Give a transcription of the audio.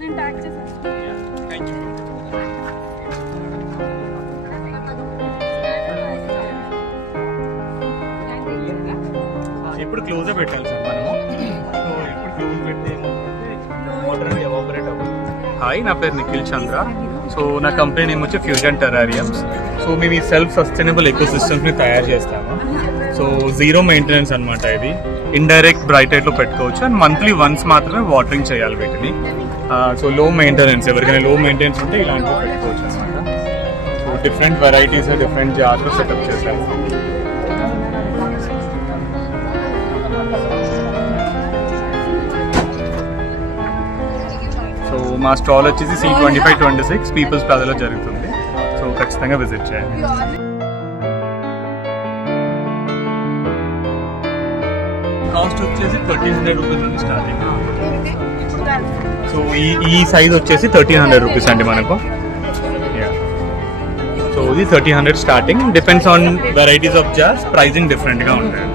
నేను ట్యాగ్ చేసేస్తాను. Thank you. ఎప్పుడు క్లోజ్ పెట్టాలి సార్ మనము. సో ఎప్పుడు క్లోజ్ పెడితే వాటర్ ఎవాపరేట్ అవ్వదు. హాయ్, నా పేరు నిఖిల్ చంద్ర. సో నా కంపెనీ నేమ్ వచ్చి ఫ్యూజన్ టెరారియమ్స్. సో మేము ఈ సెల్ఫ్ సస్టైనబుల్ ఎకో సిస్టమ్స్ని తయారు చేస్తాము. సో జీరో మెయింటెనెన్స్ అనమాట. ఇది ఇండైరెక్ట్ బ్రైట్ లైట్లో పెట్టుకోవచ్చు అండ్ మంత్లీ వన్స్ మాత్రమే వాటరింగ్ చేయాలి వీటిని. సో లో మెయింటెనెన్స్, ఎవరికైనా లో మెయింటెనెన్స్ ఉంటే ఇలాంటివి పెట్టుకోవచ్చు అనమాట. సో డిఫరెంట్ వెరైటీస్ డిఫరెంట్ జార్స్లో సెటప్ చేశాము. సో మా స్టాల్ వచ్చేసి C25-26 పీపుల్స్ ప్లాజాలో జరుగుతుంది. సో ఖచ్చితంగా విజిట్ చేయండి. కాస్ట్ వచ్చేసి 1300 రూపీస్ ఉంది స్టార్టింగ్. సో ఈ సైజ్ వచ్చేసి 1300 రూపీస్ అండి మనకు. సో ఇది 1300 starting. Depends on varieties of jars, pricing డిఫరెంట్గా ఉంటాయి.